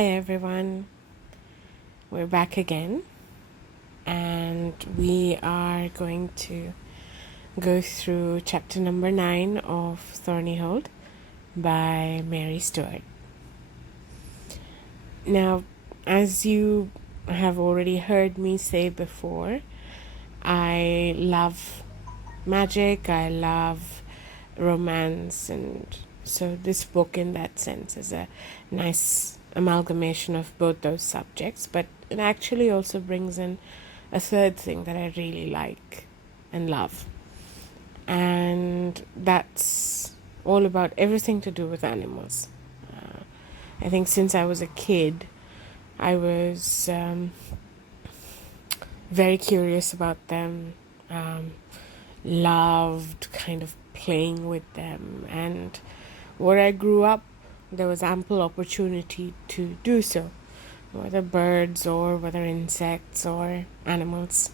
Hi everyone, we're back again and we are going to go through chapter number 9 of Thornyhold by Mary Stewart. Now, as you have already heard me say before, I love magic, I love romance, and so this book in that sense is a nice amalgamation of both those subjects, but it actually also brings in a third thing that I really like and love, and that's all about everything to do with animals. I think since I was a kid, I was very curious about them, loved kind of playing with them, and where I grew up there was ample opportunity to do so, whether birds or whether insects or animals.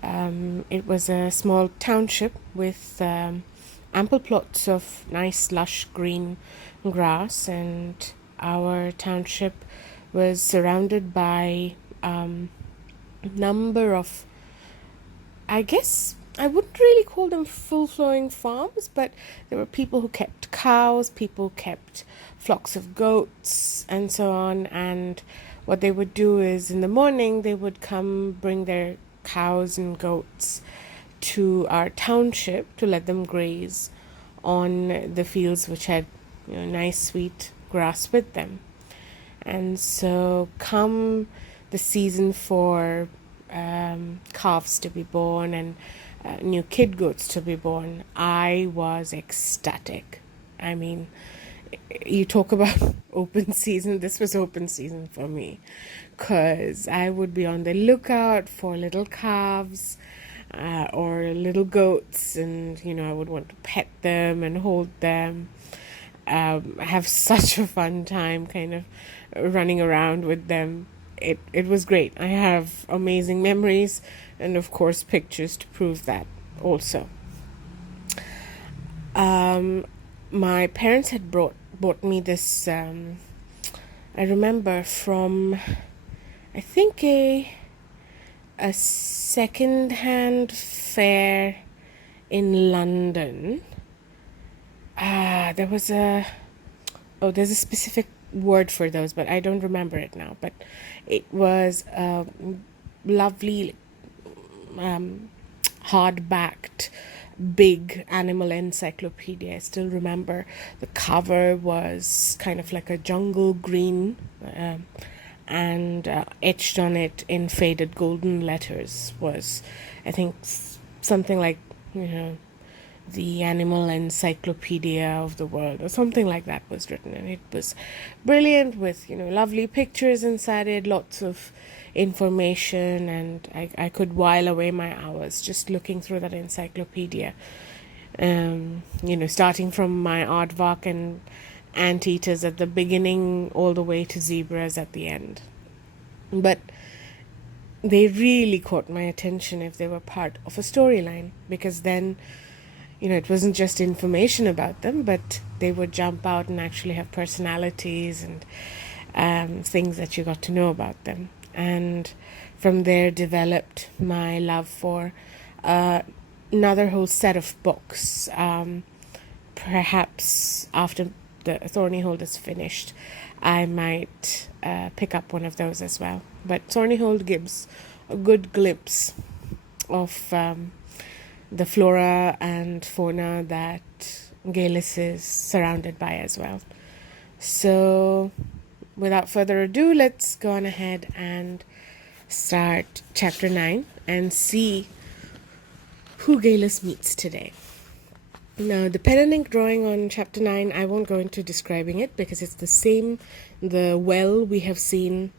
It was a small township with ample plots of nice lush green grass, and our township was surrounded by number of, I guess I wouldn't really call them full-flowing farms, but there were people who kept cows, people kept flocks of goats, and so on. And what they would do is in the morning they would come bring their cows and goats to our township to let them graze on the fields which had nice sweet grass with them. And so come the season for calves to be born and new kid goats to be born, I was ecstatic. I mean, you talk about open season, this was open season for me, because I would be on the lookout for little calves or little goats, and I would want to pet them and hold them, have such a fun time kind of running around with them. It was great. I have amazing memories and of course pictures to prove that also. My parents had bought me this, I remember from, I think a second-hand fair in London. There's a specific word for those, but I don't remember it now. But it was a lovely hard-backed big animal encyclopedia. I still remember the cover was kind of like a jungle green, and etched on it in faded golden letters was, I think, something like the animal encyclopedia of the world or something like that was written, and it was brilliant with lovely pictures inside it, lots of information, and I could while away my hours just looking through that encyclopedia, starting from my aardvark and anteaters at the beginning all the way to zebras at the end. But they really caught my attention if they were part of a storyline, because then it wasn't just information about them, but they would jump out and actually have personalities and things that you got to know about them. And from there developed my love for another whole set of books. Perhaps after the Thornyhold is finished, I might pick up one of those as well. But Thornyhold gives a good glimpse of the flora and fauna that Geillis is surrounded by as well. So without further ado, let's go on ahead and start chapter 9 and see who Geillis meets today. Now, the pen and ink drawing on chapter 9, I won't go into describing it because it's the well we have seen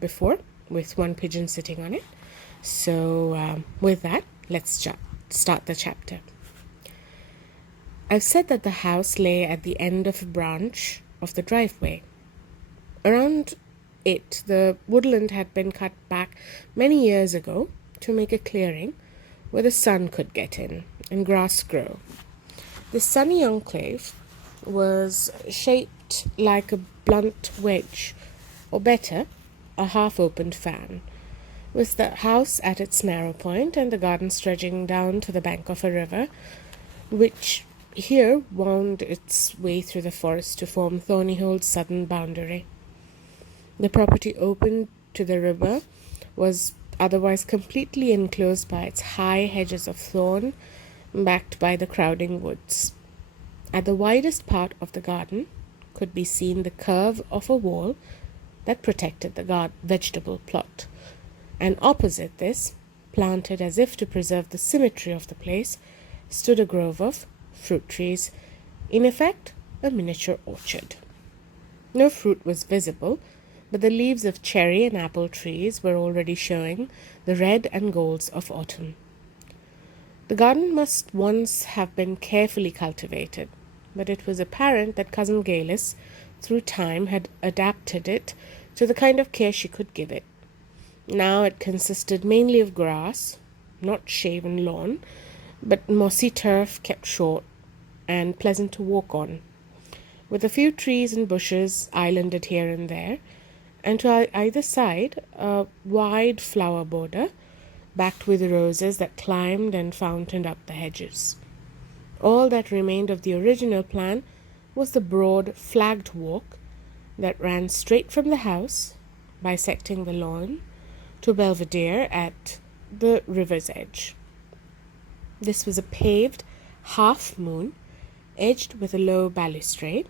before, with one pigeon sitting on it. So with that, let's start the chapter. I've said that the house lay at the end of a branch of the driveway. Around it, the woodland had been cut back many years ago to make a clearing where the sun could get in and grass grow. The sunny enclave was shaped like a blunt wedge or better, a half-opened fan, with the house at its narrow point and the garden stretching down to the bank of a river, which here wound its way through the forest to form Thornyhold's southern boundary. The property open to the river was otherwise completely enclosed by its high hedges of thorn, backed by the crowding woods. At the widest part of the garden could be seen the curve of a wall that protected the vegetable plot, and opposite this, planted as if to preserve the symmetry of the place, stood a grove of fruit trees, in effect a miniature orchard. No fruit was visible, but the leaves of cherry and apple trees were already showing the red and golds of autumn. The garden must once have been carefully cultivated, but it was apparent that Cousin Geillis, through time, had adapted it to the kind of care she could give it. Now it consisted mainly of grass, not shaven lawn, but mossy turf kept short and pleasant to walk on, with a few trees and bushes islanded here and there, and to either side a wide flower border, backed with roses that climbed and fountained up the hedges. All that remained of the original plan was the broad, flagged walk that ran straight from the house, bisecting the lawn, to Belvedere at the river's edge. This was a paved half-moon, edged with a low balustrade,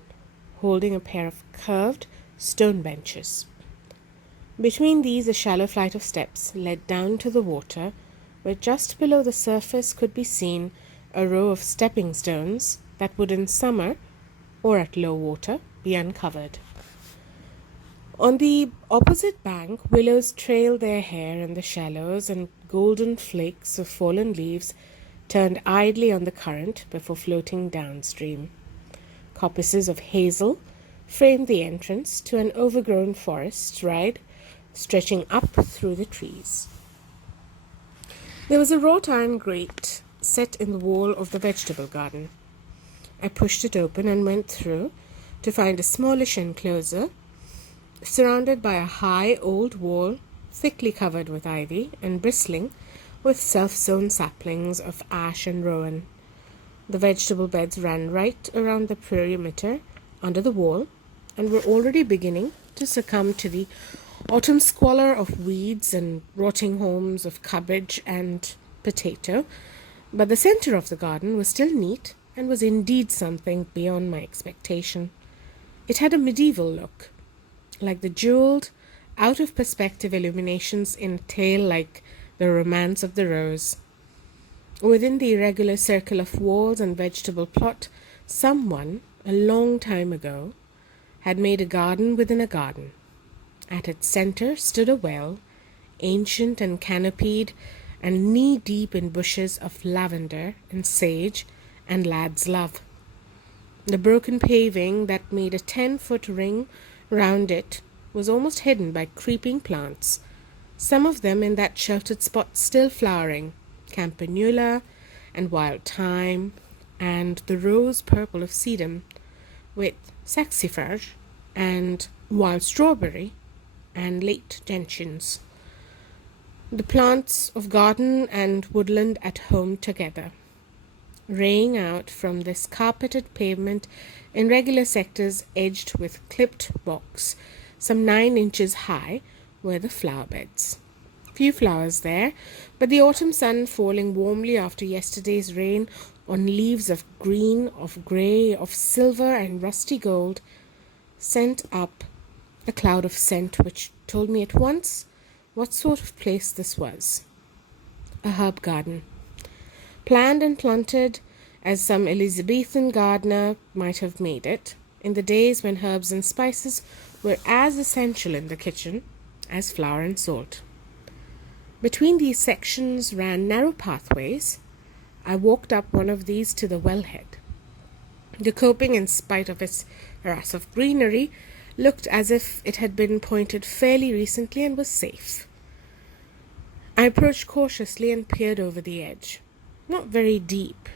holding a pair of curved stone benches. Between these, a shallow flight of steps led down to the water, where just below the surface could be seen a row of stepping stones that would in summer, or at low water, be uncovered. On the opposite bank, willows trailed their hair in the shallows, and golden flakes of fallen leaves turned idly on the current before floating downstream. Coppices of hazel framed the entrance to an overgrown forest ride stretching up through the trees. There was a wrought iron grate set in the wall of the vegetable garden. I pushed it open and went through to find a smallish enclosure surrounded by a high old wall thickly covered with ivy and bristling with self-sown saplings of ash and rowan. The vegetable beds ran right around the perimeter under the wall and were already beginning to succumb to the autumn squalor of weeds and rotting haulms of cabbage and potato, but the center of the garden was still neat and was indeed something beyond my expectation. It had a medieval look, like the jeweled, out-of-perspective illuminations in a tale like The Romance of the Rose. Within the irregular circle of walls and vegetable plot, someone, a long time ago, had made a garden within a garden. At its center stood a well, ancient and canopied, and knee-deep in bushes of lavender and sage and lad's love. The broken paving that made a 10-foot ring round it was almost hidden by creeping plants, some of them in that sheltered spot still flowering, campanula and wild thyme, and the rose purple of sedum, with saxifrage and wild strawberry and late gentians. The plants of garden and woodland at home together, raying out from this carpeted pavement in regular sectors edged with clipped box, some 9 inches high, were the flower beds. Few flowers there, but the autumn sun falling warmly after yesterday's rain on leaves of green, of grey, of silver and rusty gold, sent up a cloud of scent which told me at once what sort of place this was. A herb garden, planned and planted as some Elizabethan gardener might have made it, in the days when herbs and spices were as essential in the kitchen as flour and salt. Between these sections ran narrow pathways. I walked up one of these to the wellhead. The coping, in spite of its harass of greenery, looked as if it had been pointed fairly recently and was safe. I approached cautiously and peered over the edge. Not very deep.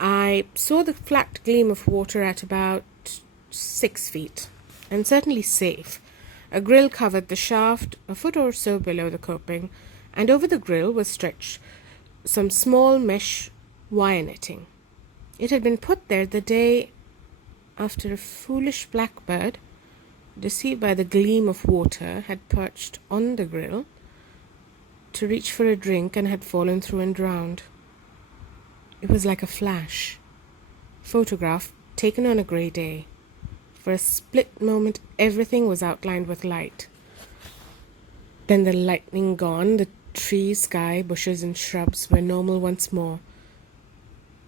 I saw the flat gleam of water at about 6 feet, and certainly safe, A grill covered the shaft, a foot or so below the coping, and over the grill was stretched some small mesh wire netting. It had been put there the day after a foolish blackbird, deceived by the gleam of water, had perched on the grill to reach for a drink and had fallen through and drowned. It was like a flash, photograph taken on a grey day. For a split moment, everything was outlined with light. Then the lightning gone, the trees, sky, bushes and shrubs were normal once more.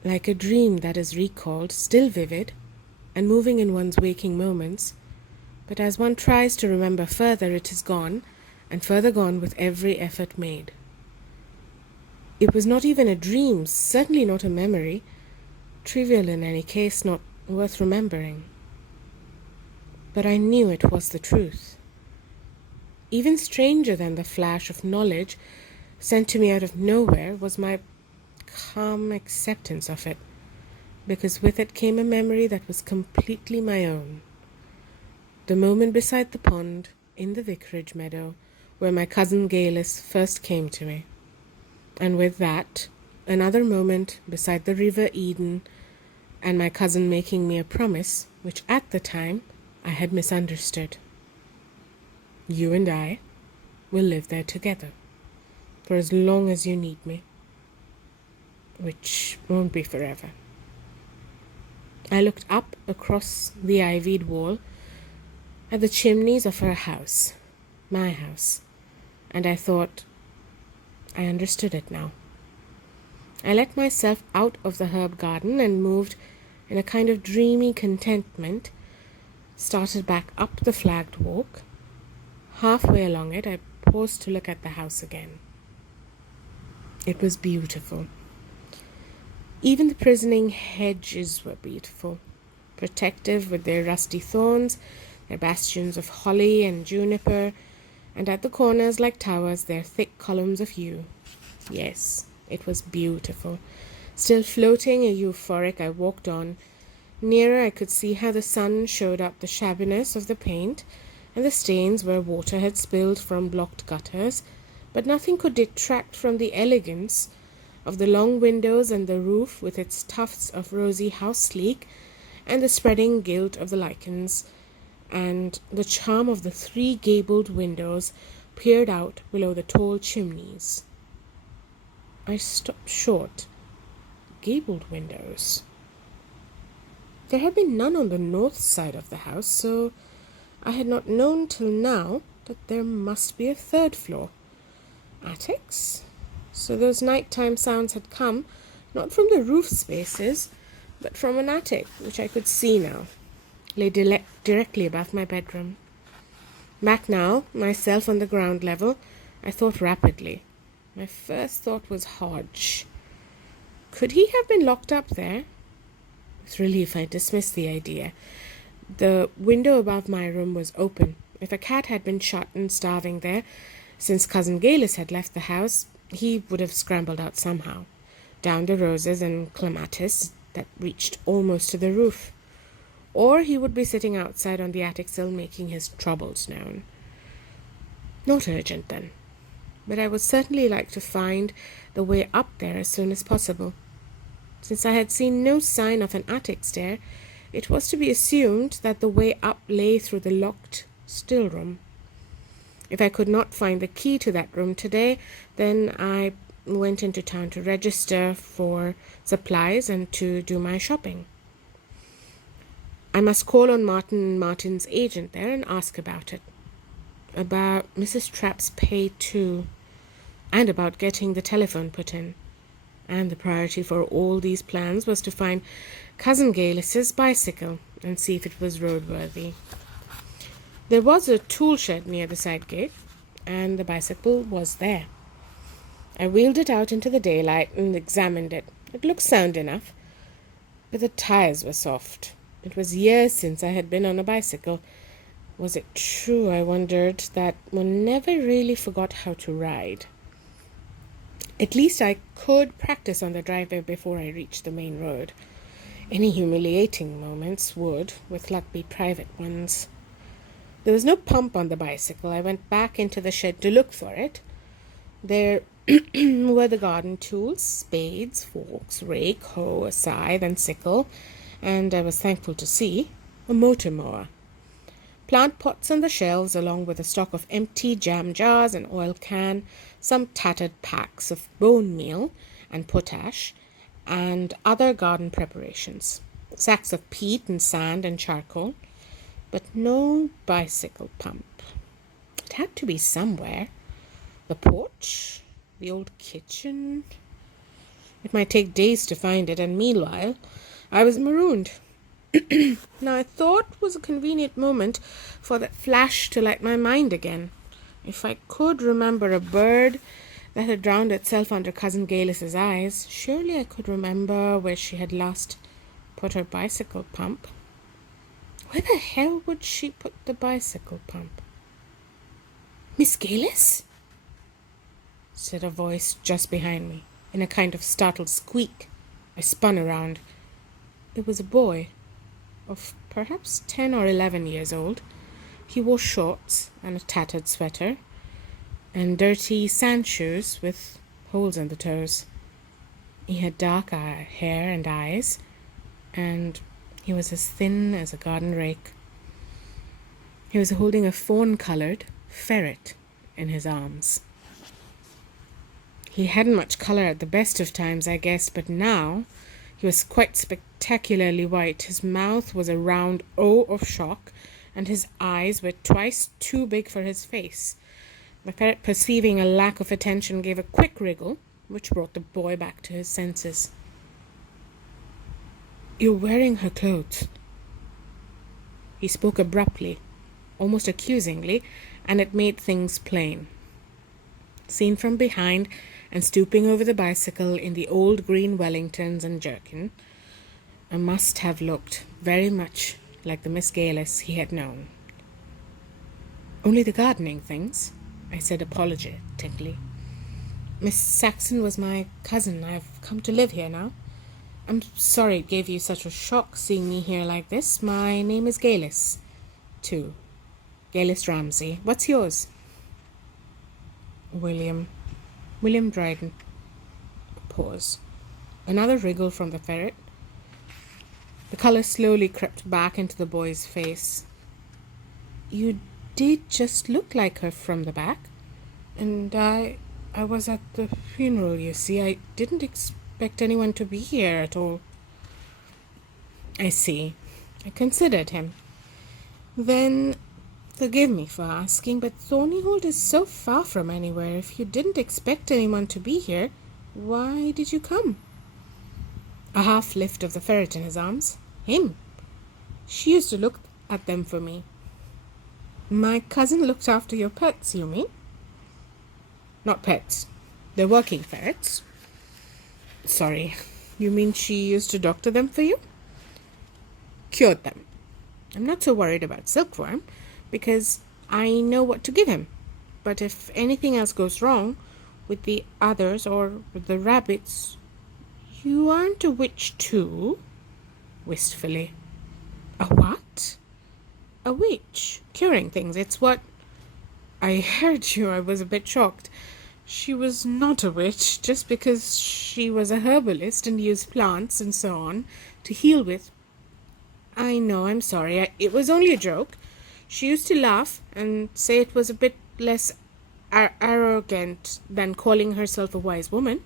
Like a dream that is recalled, still vivid, and moving in one's waking moments, but as one tries to remember further, it is gone, and further gone with every effort made. It was not even a dream, certainly not a memory, trivial in any case, not worth remembering. But I knew it was the truth. Even stranger than the flash of knowledge sent to me out of nowhere was my calm acceptance of it, because with it came a memory that was completely my own. The moment beside the pond, in the vicarage meadow, where my cousin Geillis first came to me. And with that, another moment beside the river Eden, and my cousin making me a promise, which at the time I had misunderstood. You and I will live there together, for as long as you need me, which won't be forever. I looked up across the ivied wall at the chimneys of her house, my house, and I thought, I understood it now. I let myself out of the herb garden and moved in a kind of dreamy contentment, started back up the flagged walk. Halfway along it, I paused to look at the house again. It was beautiful. Even the prisoning hedges were beautiful, protective with their rusty thorns, their bastions of holly and juniper, and at the corners like towers their thick columns of yew. Yes, it was beautiful. Still floating and euphoric, I walked on. Nearer I could see how the sun showed up the shabbiness of the paint and the stains where water had spilled from blocked gutters, but nothing could detract from the elegance of the long windows and the roof with its tufts of rosy house-leek and the spreading gilt of the lichens, and the charm of the 3 gabled windows peered out below the tall chimneys. I stopped short. Gabled windows. There had been none on the north side of the house, so I had not known till now that there must be a 3rd floor. Attics? So those nighttime sounds had come, not from the roof spaces, but from an attic, which I could see now, lay directly above my bedroom. Back now, myself on the ground level, I thought rapidly. My first thought was Hodge. Could he have been locked up there? With relief, I dismissed the idea. The window above my room was open. If a cat had been shut and starving there, since Cousin Geillis had left the house, he would have scrambled out somehow, down the roses and clematis that reached almost to the roof. Or he would be sitting outside on the attic sill making his troubles known. Not urgent, then. But I would certainly like to find the way up there as soon as possible. Since I had seen no sign of an attic stair, it was to be assumed that the way up lay through the locked still room. If I could not find the key to that room today, then I went into town to register for supplies and to do my shopping. I must call on Martin & Martin's agent there and ask about it. About Mrs. Trapp's pay too, and about getting the telephone put in. And the priority for all these plans was to find Cousin Geillis's bicycle and see if it was roadworthy. There was a tool shed near the side gate, and the bicycle was there. I wheeled it out into the daylight and examined it. It looked sound enough, but the tires were soft. It was years since I had been on a bicycle. Was it true, I wondered, that one never really forgot how to ride? At least I could practice on the driveway before I reached the main road. Any humiliating moments would, with luck, be private ones. There was no pump on the bicycle. I went back into the shed to look for it. There were the garden tools, spades, forks, rake, hoe, a scythe and sickle, and I was thankful to see a motor mower. Plant pots on the shelves, along with a stock of empty jam jars, an oil can, some tattered packs of bone meal and potash, and other garden preparations, sacks of peat and sand and charcoal, but no bicycle pump. It had to be somewhere. The porch, the old kitchen. It might take days to find it, and meanwhile, I was marooned. Now, I thought was a convenient moment for that flash to light my mind again. If I could remember a bird that had drowned itself under Cousin Geillis's eyes, surely I could remember where she had last put her bicycle pump. Where the hell would she put the bicycle pump? "Miss Geillis?" said a voice just behind me, in a kind of startled squeak. I spun around. It was a boy of perhaps 10 or 11 years old. He wore shorts and a tattered sweater and dirty sand shoes with holes in the toes. He had dark hair and eyes, and he was as thin as a garden rake. He was holding a fawn-coloured ferret in his arms. He hadn't much colour at the best of times, I guess, but now he was quite spectacularly white. His mouth was a round O of shock, and his eyes were twice too big for his face. The ferret, perceiving a lack of attention, gave a quick wriggle, which brought the boy back to his senses. "You're wearing her clothes." He spoke abruptly, almost accusingly, and it made things plain. Seen from behind, and stooping over the bicycle in the old green Wellingtons and jerkin, I must have looked very much like the Miss Geillis he had known. "Only the gardening things," I said apologetically. "Miss Saxon was my cousin. I've come to live here now. I'm sorry it gave you such a shock seeing me here like this. My name is Geillis, too. Geillis Ramsay. What's yours?" "William Dryden." A pause. Another wriggle from the ferret. The colour slowly crept back into the boy's face. "You did just look like her from the back. And I was at the funeral, you see. I didn't expect anyone to be here at all." "I see." I considered him. "Then forgive me for asking, but Thornyhold is so far from anywhere. If you didn't expect anyone to be here, why did you come?" A half lift of the ferret in his arms. "Him. She used to look at them for me." "My cousin looked after your pets, you mean?" "Not pets. They're working ferrets." "Sorry, you mean she used to doctor them for you?" "Cured them. I'm not so worried about Silkworm, because I know what to give him. But if anything else goes wrong with the others or with the rabbits—" "You aren't a witch too?" wistfully. "A what?" "A witch. Curing things. It's what—" "I heard you. I was a bit shocked. She was not a witch, just because she was a herbalist and used plants and so on to heal with." "I know. I'm sorry. It was only a joke. She used to laugh and say it was a bit less arrogant than calling herself a wise woman."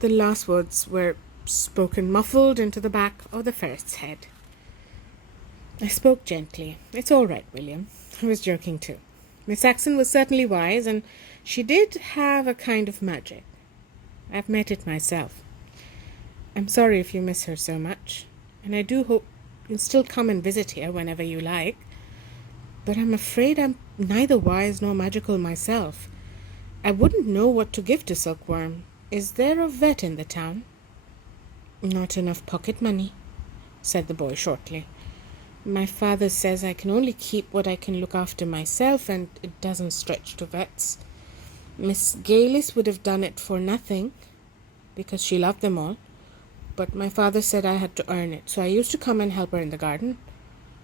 The last words were spoken muffled into the back of the ferret's head. I spoke gently. "It's all right, William. I was joking too. Miss Saxon was certainly wise, and she did have a kind of magic. I've met it myself. I'm sorry if you miss her so much, and I do hope you'll still come and visit here whenever you like. But I'm afraid I'm neither wise nor magical myself. I wouldn't know what to give to Silkworm. Is there a vet in the town?" "Not enough pocket money," said the boy shortly. "My father says I can only keep what I can look after myself, and it doesn't stretch to vets. Miss Geillis would have done it for nothing, because she loved them all. But my father said I had to earn it, so I used to come and help her in the garden.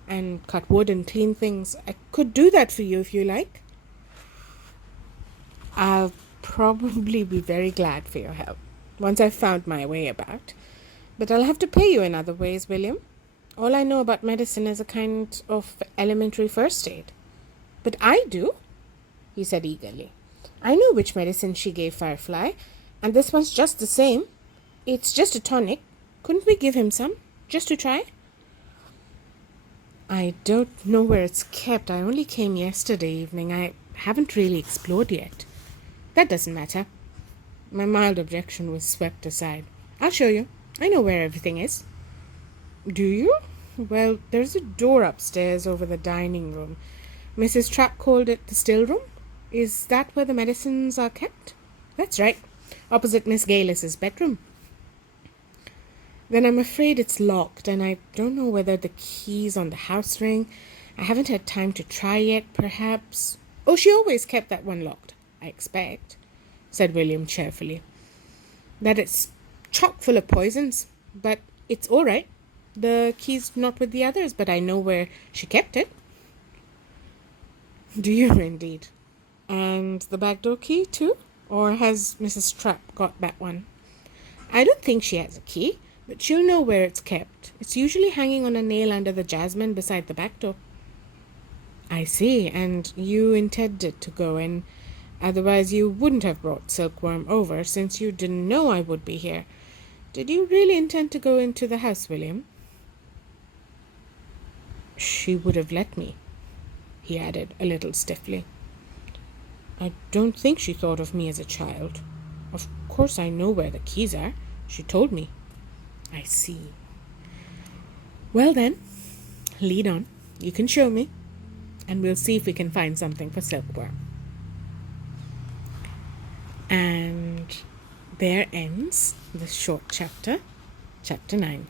and cut wood and clean things. I could do that for you if you like. I'll probably be very glad for your help once I've found my way about. But I'll have to pay you in other ways, William. All I know about medicine is a kind of elementary first aid. But I do, he said eagerly. I know which medicine she gave Firefly, and this one's just the same. It's just a tonic. Couldn't we give him some, just to try? I don't know where it's kept. I only came yesterday evening. I haven't really explored yet. That doesn't matter. My mild objection was swept aside. I'll show you. I know where everything is. Do you? Well, there's a door upstairs over the dining room. Mrs. Trapp called it the still room. Is that where the medicines are kept? That's right. Opposite Miss Geillis's bedroom. Then I'm afraid it's locked, and I don't know whether the key's on the house ring. I haven't had time to try yet, perhaps. Oh, she always kept that one locked, I expect, said William cheerfully. That it's chock full of poisons, but it's all right. The key's not with the others, but I know where she kept it. Do you indeed? And the back door key too? Or has Mrs. Trapp got that one? I don't think she has a key, but she'll know where it's kept. It's usually hanging on a nail under the jasmine beside the back door. I see, and you intended to go in. Otherwise you wouldn't have brought Silkworm over, since you didn't know I would be here. Did you really intend to go into the house, William? She would have let me, he added a little stiffly. I don't think she thought of me as a child. Of course I know where the keys are. She told me. I see. Well then, lead on. You can show me, and we'll see if we can find something for Silkworm. And there ends the short chapter, chapter 9.